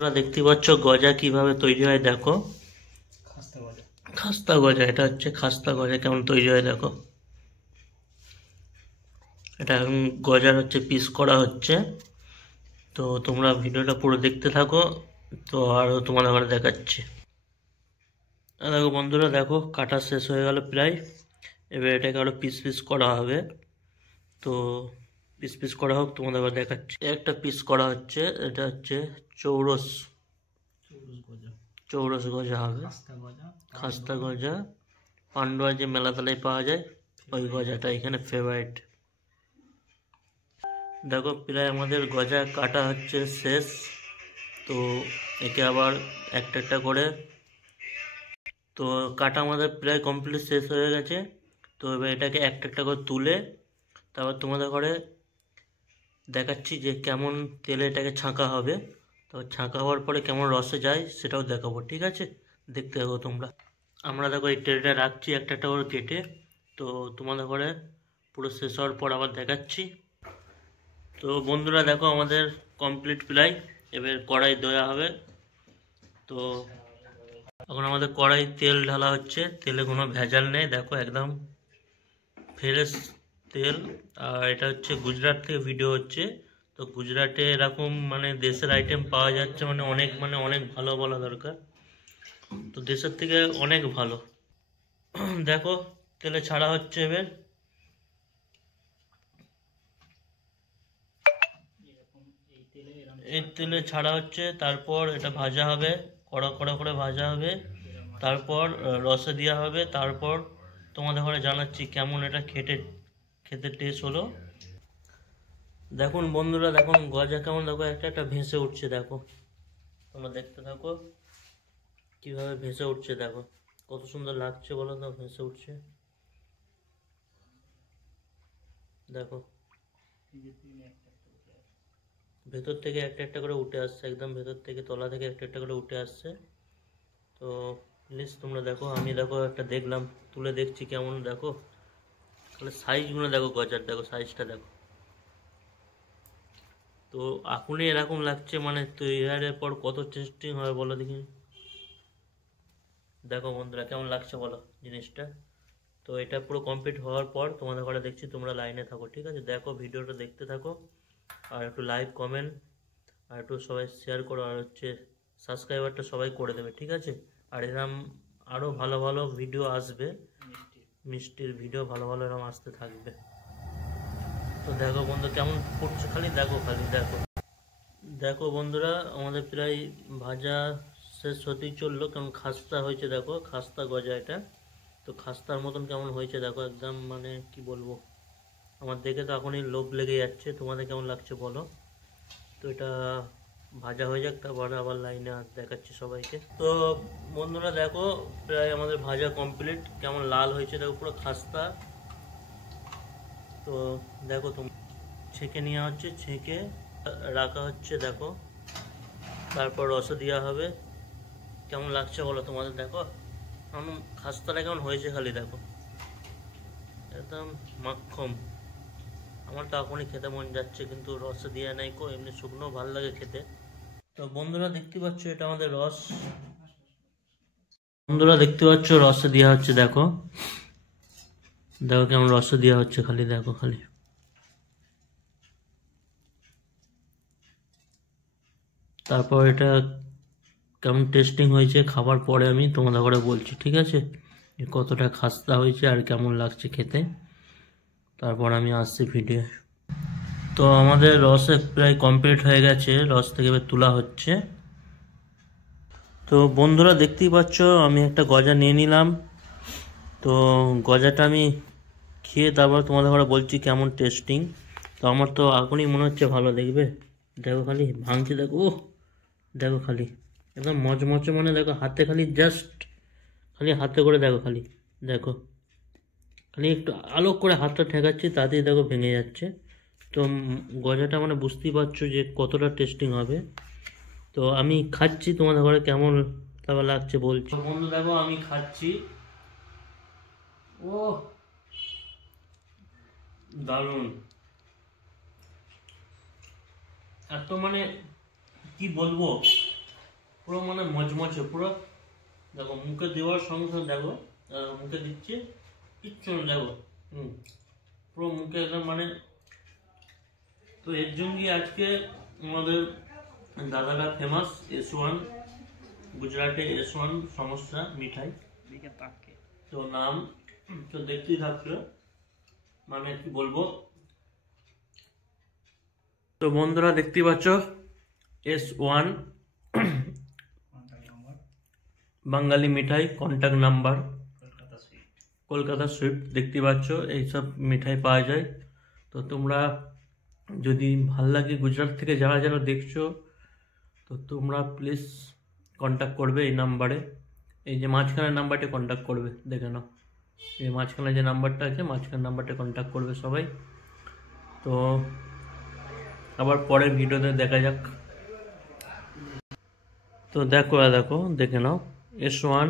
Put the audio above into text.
তোমরা দেখতে পাচ্ছ গজা কিভাবে তৈরি হয় দেখো। খাস্তা গজা, এটা হচ্ছে খাস্তা গজা কেমন তৈরি হয় দেখো। এটা এখন গজার হচ্ছে পিস করা হচ্ছে। তো তোমরা ভিডিওটা পুরো দেখতে থাকো, তো আরও তোমাদের ঘরে দেখাচ্ছি। দেখো বন্ধুরা, দেখো কাটা শেষ হয়ে গেল প্রায়। এবার এটাকে আরো পিস পিস করা হবে। তো পিস পিস করা হোক, তোমাদের ঘরে দেখাচ্ছি। একটা পিস করা হচ্ছে, এটা হচ্ছে চৌরস চৌরস গজা হবে। খাস্তা গজা পান্ডুয়া যে মেলাতলায় পাওয়া যায় ওই গজাটা এখানে ফেভারিট। দেখো প্রায় আমাদের গজা কাটা হচ্ছে শেষ। তো একে আবার একটা একটা করে, তো কাটা আমাদের প্রায় কমপ্লিট শেষ হয়ে গেছে। তো এবার এটাকে একটা একটা করে তুলে তারপর তোমাদের ঘরে দেখাচ্ছি যে কেমন তেলে এটাকে ছাঁকা হবে। তো ছাঁকা হওয়ার পরে কেমন রসে যায় সেটাও দেখাবো, ঠিক আছে? দেখতে থাকো তোমরা। আমরা দেখো এই ট্রেটা রাখছি একটা একটা করে কেটে। তো তোমাদের ঘরে পুরো শেষ হওয়ার পর আবার দেখাচ্ছি। তো বন্ধুরা দেখো আমাদের কমপ্লিট প্রায়। এবার কড়াই দেওয়া হবে। তো এখন আমাদের কড়াই তেল ঢালা হচ্ছে, তেলে কোনো ভেজাল নেই, দেখো একদম ফ্রেশ তেল। আর এটা হচ্ছে গুজরাট থেকে ভিডিও হচ্ছে। তো গুজরাটে এরকম মানে দেশের আইটেম পাওয়া যাচ্ছে, মানে অনেক ভালো বলা দরকার। তো দেশের থেকে অনেক ভালো। দেখো তেলে ছাড়া হচ্ছে এবার। এই তেলে ছাড়া হচ্ছে, তারপর এটা ভাজা হবে, কড়া কড়া করে ভাজা হবে। তারপর রসে দেওয়া হবে। তারপর তোমাদের ঘরে জানাচ্ছি কেমন এটা খেতে টেস্ট হলো। দেখুন বন্ধুরা, দেখুন গজা কেমন, দেখো একটা একটা ভেসে উঠছে দেখো। তোমরা দেখতে থাকো কিভাবে ভেসে উঠছে, দেখো কত সুন্দর লাগছে বলো তো, ভেসে উঠছে দেখো। ভেতর থেকে একটা একটা করে উঠে আসছে, একদম ভেতর থেকে তলা থেকে একটা একটা করে উঠে আসছে। তো প্লিজ তোমরা দেখো, আমি দেখো একটা দেখলাম, তুলে দেখছি কেমন দেখো। তাহলে সাইজগুলো দেখো, গজার দেখো সাইজটা দেখো। তো এখনই এরকম লাগছে, মানে তৈরির পর কত টেস্টিং হবে বলো দেখি। দেখো বন্ধুরা কেমন লাগছে বলো জিনিসটা। তো এটা পুরো কমপ্লিট হওয়ার পর তোমাদের ঘরে দেখছি, তোমরা লাইনে থাকো, ঠিক আছে? দেখো ভিডিওটা দেখতে থাকো, আর একটু লাইক কমেন্ট আর একটু সবাই শেয়ার করো, আর হচ্ছে সাবস্ক্রাইবারটা সবাই করে দেবে, ঠিক আছে? আর এরকম আরও ভালো ভালো ভিডিও আসবে, মিষ্টির ভিডিও ভালো ভালো এরকম আসতে থাকবে। তো দেখো বন্ধু কেমন ফুটছে, খালি দেখো, খালি দেখো। দেখো বন্ধুরা আমাদের প্রায় ভাজা শেষ হতেই চললো, কেমন খাস্তা হয়েছে দেখো, খাস্তা গজা এটা। তো খাস্তার মতন কেমন হয়েছে দেখো, একদম মানে কি বলবো, আমার দেখে তো এখনই লোভ লেগে যাচ্ছে। তোমাদের কেমন লাগছে বলো। তো এটা ভাজা হয়ে যাক, তারপর আবার লাইনে দেখাচ্ছি সবাইকে। তো বন্ধুরা দেখো প্রায় আমাদের ভাজা কমপ্লিট, কেমন লাল হয়েছে দেখো, পুরো খাস্তা। তো দেখো তুমি ছেঁকে নেওয়া হচ্ছে, ছেঁকে রাখা হচ্ছে দেখো। তারপর রসে দেওয়া হবে। কেমন লাগছে বলো তোমাদের, দেখো কেমন খাস্তাটা কেমন হয়েছে খালি দেখো, একদম মাখন। আমার তো এখনই খেতে মন যাচ্ছে, কিন্তু রসে দেওয়া নাই কো, এমনি শুকনো ভালো লাগে খেতে। তো বন্ধুরা দেখতে পাচ্ছ এটা আমাদের রস। বন্ধুরা দেখতে পাচ্ছ রসে দেওয়া হচ্ছে দেখো। দেখো কেমন রসে দেওয়া হচ্ছে, খালি দেখো খালি। তারপর এটা কেমন টেস্টিং হয়েছে খাবার পরে আমি তোমাদের ঘরে বলছি, ঠিক আছে? কতটা খাস্তা হয়েছে আর কেমন লাগছে খেতে, তারপর আমি আসছি ভিডিও। তো আমাদের রসে প্রায় কমপ্লিট হয়ে গেছে, রস থেকে এবার তোলা হচ্ছে। তো বন্ধুরা দেখতেই পাচ্ছ আমি একটা গজা নিয়ে নিলাম। তো গজাটা আমি খেয়ে তারপর তোমাদের ঘরে বলছি কেমন টেস্টিং। তো আমার তো এখনই মনে হচ্ছে ভালো, দেখবে দেখো খালি ভাঙছে দেখো, ওহ দেখো খালি একদম মচমচে, মানে দেখো হাতে খালি জাস্ট, খালি হাতে করে দেখো, খালি দেখো, খালি একটু আলো করে হাতটা ঠেকাচ্ছি তাতেই দেখো ভেঙে যাচ্ছে। তো গজাটা মানে বুঝতেই পারছো যে কতটা টেস্টিং হবে। তো আমি খাচ্ছি, তোমাদের ঘরে কেমন তারপর লাগছে বলছি। বন্ধু দেখো আমি খাচ্ছি, ও দারুণ, এত মানে কি বলবো, পুরো মানে মচমচে পুরো। দেখো মুখে দেওয়ার সঙ্গে সঙ্গে দেখো মুখে দিচ্ছি, কিচ্ছু না, দেখো পুরো মুখে একদম মানে। তো এর জন্যই আজকে আমাদের দাদাটা ফেমাস S1, গুজরাটে S1 সমস্যা মিঠাই। তো নাম তো দেখতেই থাকছো, মানে কি বলবো। তো বন্ধুরা দেখতেই পাচ্ছ S1 বাঙালি মিঠাই, কন্ট্যাক্ট নাম্বার কলকাতা সুইট। দেখতে পাচ্ছ এইসব মিঠাই পাওয়া যায়। তো তোমরা যদি ভাল লাগে গুজরাট থেকে যারা যারা দেখছো, তো তোমরা প্লিজ কন্ট্যাক্ট করবে এই নাম্বারে, এই যে মাঝখানের নাম্বারটি কন্ট্যাক্ট করবে, দেখে নাও এই মাঝখানে যে নাম্বারটা আছে, মাঝখানের নাম্বারটা কন্ট্যাক্ট করবে সবাই। তো আবার পরের ভিডিওতে দেখা যাক। তো দেখো দেখে নাও S1